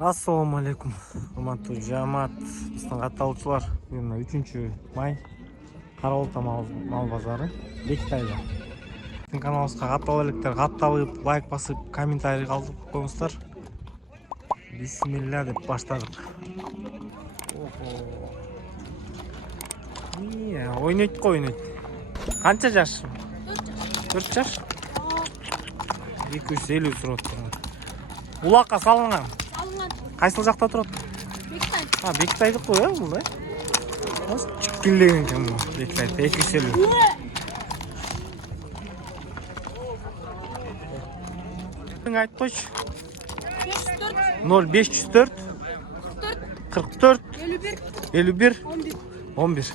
Assalomu alaykum. Hurmatli jamoat, bizning qatorchilar. Bugun 3-may Qarolta mal bozori Bektayda. Bizning kanalimizga qatorliklar qatorib, like basib, kommentariy qoldirib qo'yingizlar. Bismillah deb boshladik. Oho. Niye? Oynayt qo'ynayt. Qancha yosh? 4 yosh. 250 turibdi. Uloqqa solingan. Qaysi жақта тұрады? Бектай. Бектайды қой, бұл да? Чүккілдеген кім бұл? Бектайды, 250. Айтып қойшы. 0504 44 51 11.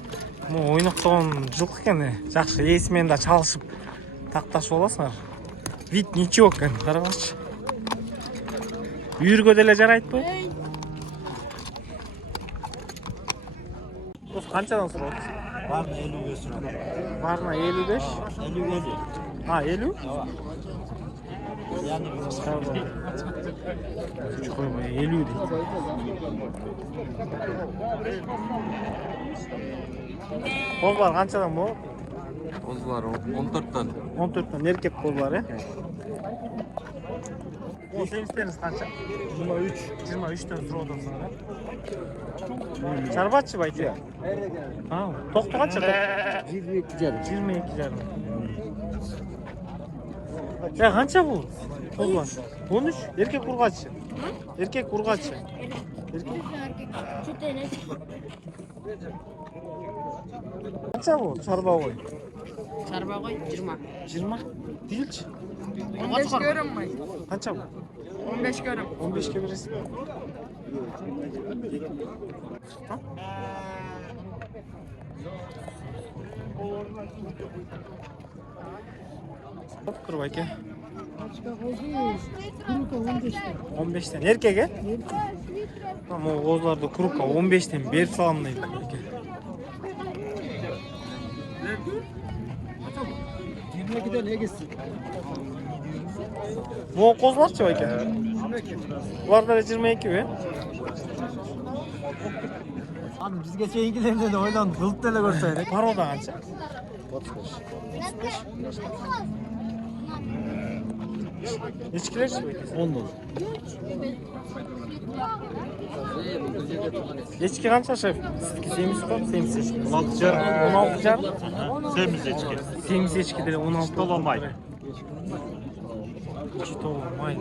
Ойнақтаған жылқы екен, жақсы есімен де çalışып тақташып оласыңар. Вид ничего екен, қарағашы. Үйірге деле жарайды бұл? Осы қаншадан сұрады? Barna 55 sürüyor. Barna 55? 50. Ha 50? Yani Hiç koyma 50 değil. Kollar qanchadan bu? Kozlar 14'ten. 14'ten erkek kollar ya. O sevisteniz qancha? 23. 23'ten sұраудан sonra. Çarbatçı bayti. Ha, toqtu qancha? 22 jarım. 22 jarım. Ya qancha bu? Kollar. 13 erkek urg'achi. Erkek urg'achi. Erkek. Qancha bu? Chorbovoy. Chorbovoy 20. 20? Deyilchi. 15 ko'rim men. Qancha bu? 15 ko'rim. 15 ga berasiz. Qurib aka. 15'ten erkek e? Ama o'zlarda kuruka 15'ten berib salam deydi aka. 22'den ne gitsin? Bu kozlarçı aka. Bularda 22 mi? Abi biz geçen ilgilerinde de oynan kılıp tele görseydik. Var o da qancha? 35. Echkilar 10 dolar. Echki qancha şef? 70 mi? 70. 16 jarım. 16 jarım. Temiz içki. Temiz echkidir 16 Dolamay. To'lamay.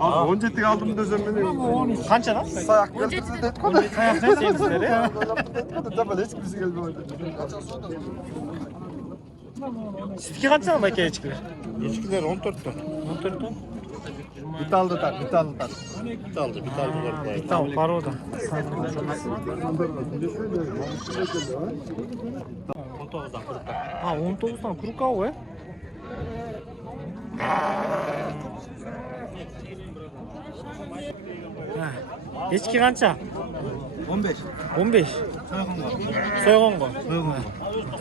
Abi 17 aldım desem beni. Qanchadan? Sayak geldi de etmedi. Qayoqdan semizlar ya? Tabii hiç kimse gelmedi. Sizga qanchadan aka echkilar? İçkiler 14'ten. 14 ton. Bitaldı tak, bitaldı tak. Bitaldı var. Tamam, paroda. 19'dan 40'tan. Ha, 19'dan kuruka o ya. Ha. Echki qancha? 15. 15. Soyğongo.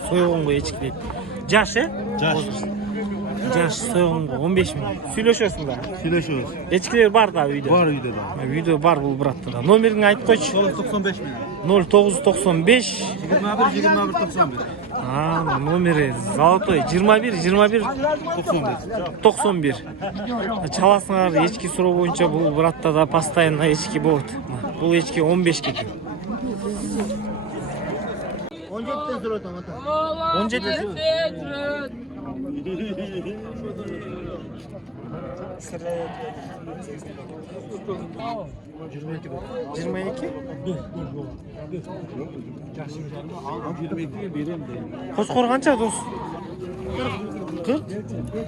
Soyğongo echki deydi. Jash e? Jash soyğongo 15 ming. Süйлөшөсүңөр. Süleşiyoruz. Echkiler bar da uyda. Var uyda da. Uyda bar bul bratта da. Номерин айтып койчу. 995 bin. 0995 21 91. Ha, номери золотой 21 91. Çalasыңар echki суроо боюнча бул братта да постоянно echki болот. Бул echki 15 экен. 17'den sonra tamam. 17 22 Qo'shqor qancha do'st? 40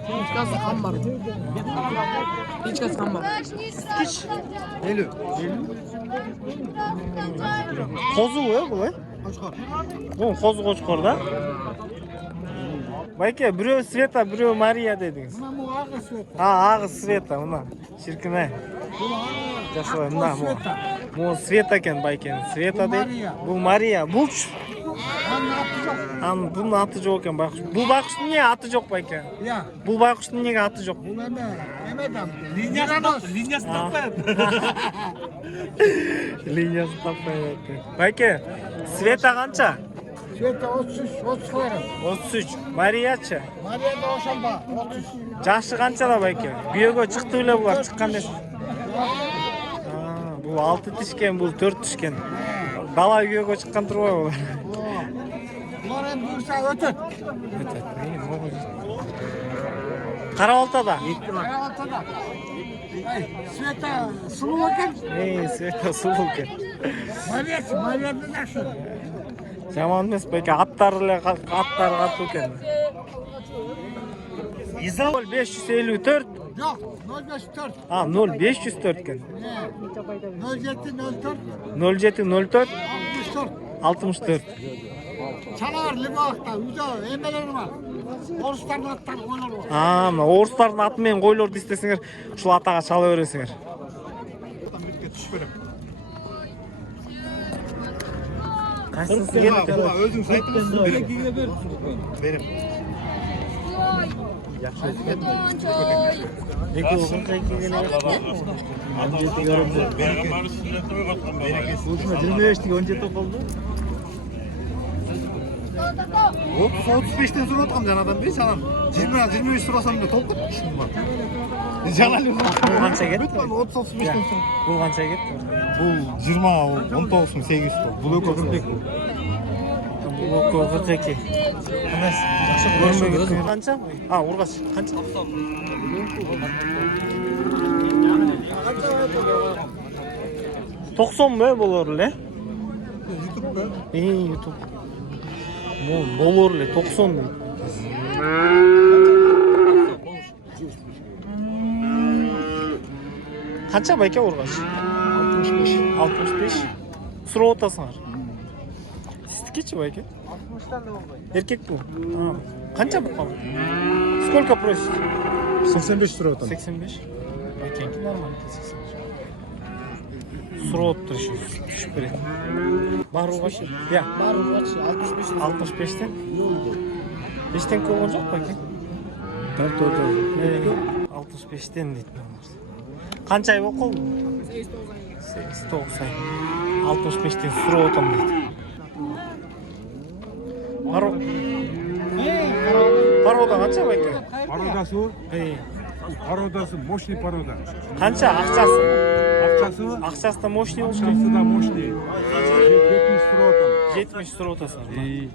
Hechqasi ham bor. Hechqasi ham bor. Kiç 50. qo'zi u bu. Qo'shqor. Bu qo'zi qo'shqorda. Bayka, birov Sveta, birov Mariya dedingiz. Bu ağır Sveta. Ha, ağız Sveta, buna. Şirkine. Jaşoy, buna. Bu Sveta ekan bayken. Sveta deydi. Bu Mariya. Bulch. Bunun atı yok ekan baykuş. Bu baykuşun niye atı yok bayka? Ya. Bu baykuşun niye atı yok? Bu Mehmet'im. Linyası tapmayapti. Linyası tapmayapti. Bayka, Sveta qancha? Sveta 30 koyarım. 33. Mariyachi. Mariya da oşalba 30. Jashi qanchada bayka? Buyoga chiqdi bular chiqqanda. Bu 6 tishken, bu 4 tishken. Bala buyoga chiqqan turibay bular. Bular hem buyursa ötüt. Qaraoltada. Ortada. Sveta sulu bakın. Sveta suluv ekan. Mariya da yaxşı. Jamon emas bayka, attari qattiq ekan. Izol 554. Yok 054. Ha 0504 ekan. 0704 0704 64. 64. Çalar Livak'ta, Uda, emelerim var. Orusların atları koyulur var. Ha, mына орыстардын аты менен койлорду истесеңер, ушул атага чала бересиңер. Кайсысы келди? Өзүң сайтыңызды берем. Ушуна 25 언제 또 колду? 35'ten sonra atkam janadan бе жанан. 20-23 сурасам да толуп кетти бар. Жана эле Бул канча кетти? 30-35'ten sonra. Бул канча кетти? Бул 20 19.800 бул экөө 40. Бул экөө 42. Эмес, жакшы көрмөгөн. Канча? А, ургач. Канча? Токсон бе болор эле? YouTube. Болор эле 90 дейт. Канча байке ургач? 65. Сурап атасыңар. Сиздикичи байке? 60тан да болбойт. Эркек бул. Канча буккан? Сколько просит? 85 сурап атам. 85. Байкенки нормально 85. Сурап турушу. Түшүп берет. Бар ургач? Я. Var urgaç 65. 65тен? Эчтеке болгон жок байке? Тарт 65тен дейт. Канча ай болуп калды? 8-9 ай. 65тен сурап атам дейт. Парода канча байке? Пародасы, пародасы мощный парода. Канча акчасы? Акчасы, Акчасы да мощный болуш керек. акчасы да мощный. 70 суротам. 70 сурап атасың.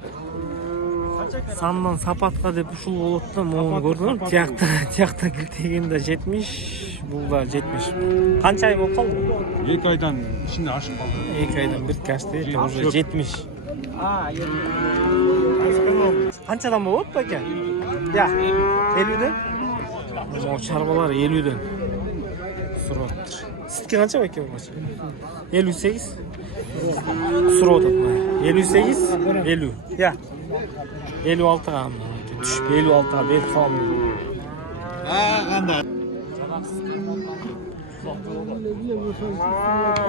Сандан сапатка деп ушул болот да, мону көрдүңбү? Тиякта киртегенде 70, бул да 70. Канча ай болуп калды? 2 айдан ичинде ашып калды. 2 айдан бирке ашты, уже 70. Канчадан болот байке? Я, 50ден? О, чарбалар 50ден. Сураттыр. Ситке канча байке болгач? 58. Сурап атат. 58, 50. Я. 56-га түшүп 56-га берип салам. кандай?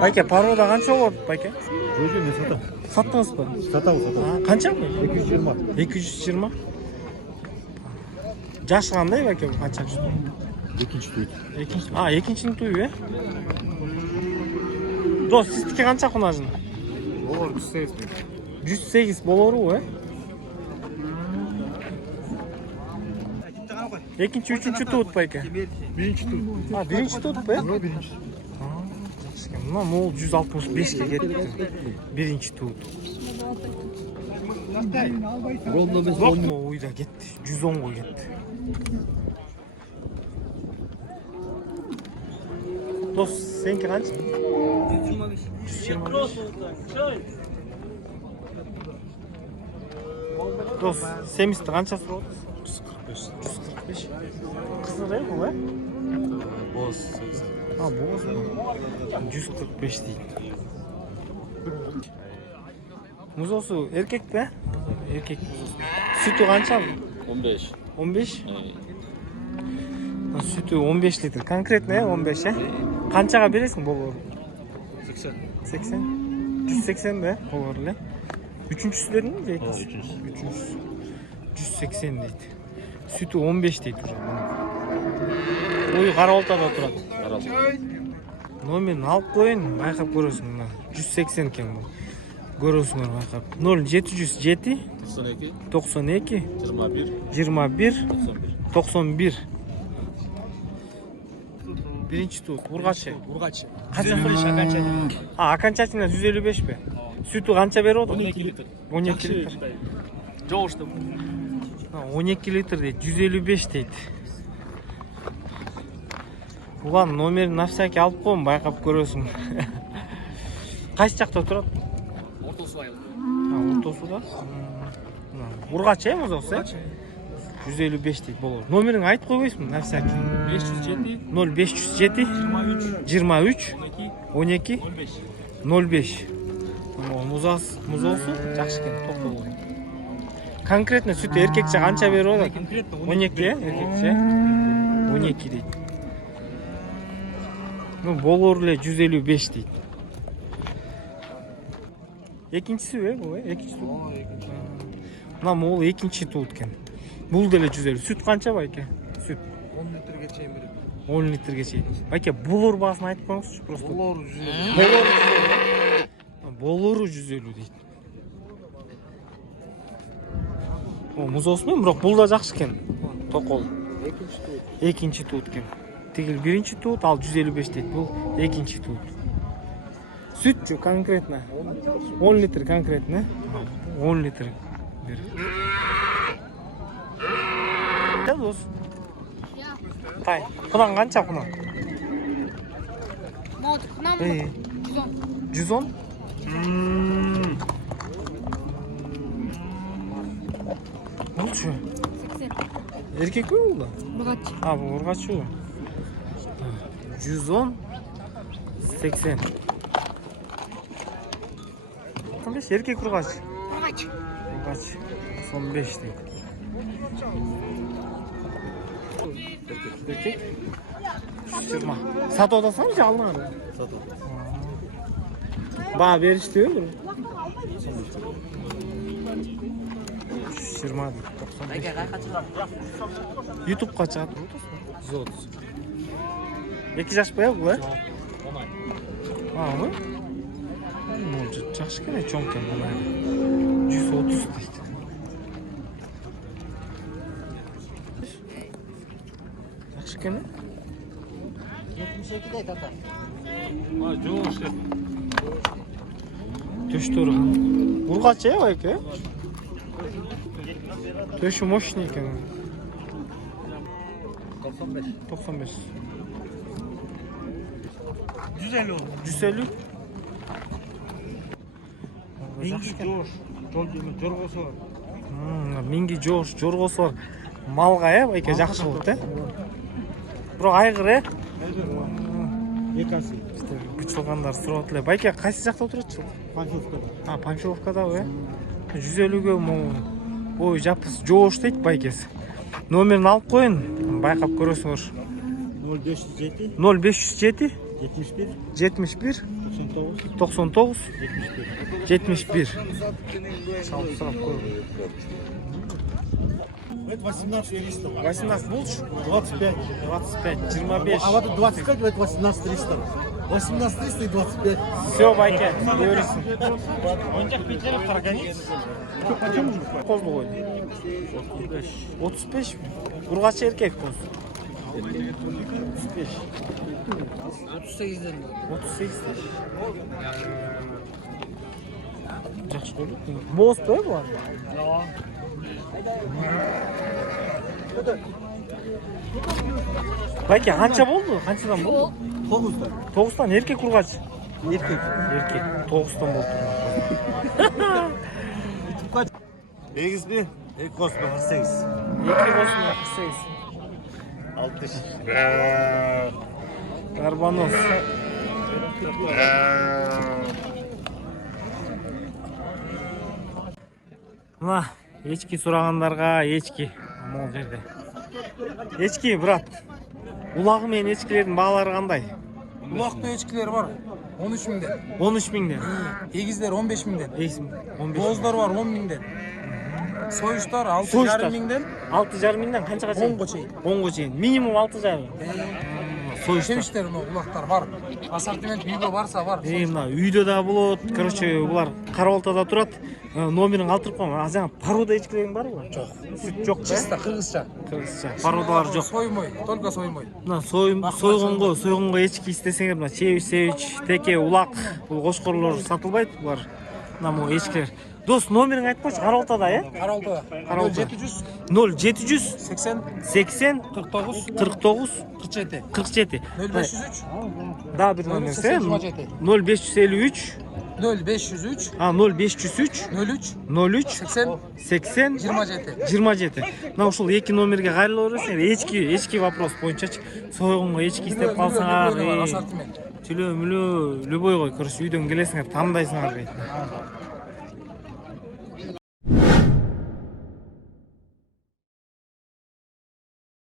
Байке, парода канча болот байке? Өзү мен сатам. Саттыңызбы? Сатам. Канча? 220. 220. Жашы кандай байке бул канча? Экинчи түйүт. Экинчинин туйу, Дос, сиздики канча кунажын? Олар 108. 108 болору, Экинчи, үчүнчү туут байке? Биринчи түйүт. Биринчи туут бе? Биринчи. Мына могул 165ке кетти. Биринчи туут. Ойда кетти. 110го кетти. Дос, сеники канча? 125. Дос, семизди канча сурап атасыз? 145. Кызыр бул, Боз. боз. 145 дейт. Музосу эркек бе? Эркек музосу. Сүтү канча? 15. 15? Sütü 15 litre. Конкретно 15, Канчага бересиң болор? 80. 80? 180 бе? Болор эле. Üçüncüsü dedin mi? Üçüncüsü. 180 deydi. Sütü 15 deydi. Boyu Karabultada turadi. Nomerini alıp koyun, bayqap көрөсүң мына. 180 ekan bu. Көрөсүңөр bayqap. 0707 92 21 91. Birinchi tut, urg'achi. Qancha qilish окончательно? Окончательно 155 mi? Sütü qancha beradi? 12 litr. 12 litr. Жоғышты. 12 litr deydi, 155 deydi. Ulan nomerini на всякий алып қойын, байқап көресің. Қайсы жақта тұрады? Ортосу айыл. Ортосуда? Ургач е музоқсы? 155 дейді болар. Номерін айтып қойбайсың, на всякий. 507 0507 23 12 05. Музосы жақсы екен, тоқтау. Конкретно сүт еркекше қанша беріп алады? 12 еркекше? 12 дейді. Болор эле 155 дейт. Экинчиси бу, экинчи тут. Мына могул экинчи тут экен. Бул деле 150. Сүт канча байке? Сүт 10 литрге чейин берет. 10 литрге чейин. Байке булур баасын айтып коюңузчу, просто. Болору 150 дейт. Музоосу менен, бирок бул да жакшы экен. Токол. Экинчи тут экен. Тигил биринчи тут, ал 155 дейт. Бул экинчи тут. Сүтчү конкретно 10 литр конкретно. 10 литр берет. Ja, дос. Тай. Кунан канча кунан? Мод, кунан 110. 110? Болчу. 80. Эркек бе бул да? Ургач. Бул ургачу. 110 80. Кандай эркек ургач? Ургач. Ургач 95 дейт. Эркек? 20. Сатып атасыңбы же алдыңар? Сатып. Баа бериштиби бир? 20 дейт. 95. YouTube'га чыгат. 130. 2 жаш бая бул, э? Мы? Жакшы экен, чоң экен бул. 130 дейт. Жакшы экен, э? 72 дейт ата. Жоқ işte. Төштөрү. Ургач, э, байке? Төшү мощный экен. 95. 95. 150 oldu. 150. Mingi Josh. Жоргосу бар. Минги жош, жоргосу бар. Малга, э, байке жакшы болот, э? Бирок айгыр, э? Екасы. Күч алгандар сурап эле. Байке кайсы жакта отурат? Панфиловкада. Панфиловкадабы, э? 150ге ой, жапыс жош дейт байкеси. Номерин алып коюн, байкап көрөсүңөр. 0507 0507 71 71 99 99 71. Шалып сурап көрүн. 18 300. 18 болчу. 25. 25, 25. А вот 25, это 18 300. 18 300 и 25. Все, байке, доверились. Oyuncak bitirip targaниц. Kozlu koy. 35 mi? Urgaç erkek koz. 35. 38'den. 38. Жақсы koyduk. Boz da bu var. Bayke qancha bo'ldi? Qanchadan bo'ldi? 9'dan. 9'dan erkek urgaç. Erkek. Erkek 9'dan bo'ldi. Egiz bir, ek olsun 48. Erkek olsun 48. 6. Карбонос. Мына ечки сурагандарга ечки могул жерде. Ечки, брат. Улагы менен ечкилердин баалары кандай? Улақты ешкілер бар. 13 mingden. 13 mingden. Egizler 15 mingden. 15. Bozlar var 10 mingden. Soyuşlar 6,5 Soyuşlar. mingden. 6,5 mingden qanchaga чейин? 10ға чейин. 10ға чейин. Minimum 6,5. Soyuşlar. Жемиштер мына улактар бар. Ассортимент үйгө барса бар. Мына үйдө да болот. Короче, булар Карабалтада турат. Номерин калтырып коюң. А жаңа порода эчкилериң барбы? Жок. Сүт жок да? Чисто кыргызча. Кыргызча. Породалар жок. Соймой, только соймой. Мына сойгонго эчки истесеңер, мына чебиш, теке, улак, бул кошкорлор сатылбайт булар. Мына могу эчкилер. Дос, номерин айтпочу, Карабалтада, Каралты. 0700 80 80 49 49 47. 47. 0503 Да, бир номер. 0553 0553 0503 0503 03 03 80 80 27. 27. Мына ушул эки номерге кайрыла бересиңер. Эчки вопрос боюнчачы. Сойгонго эчки истеп калсаңар, Ассортимент. түлөө мүлөө любой кой. Короче, үйдөн келесиңер, тандайсыңар дейт.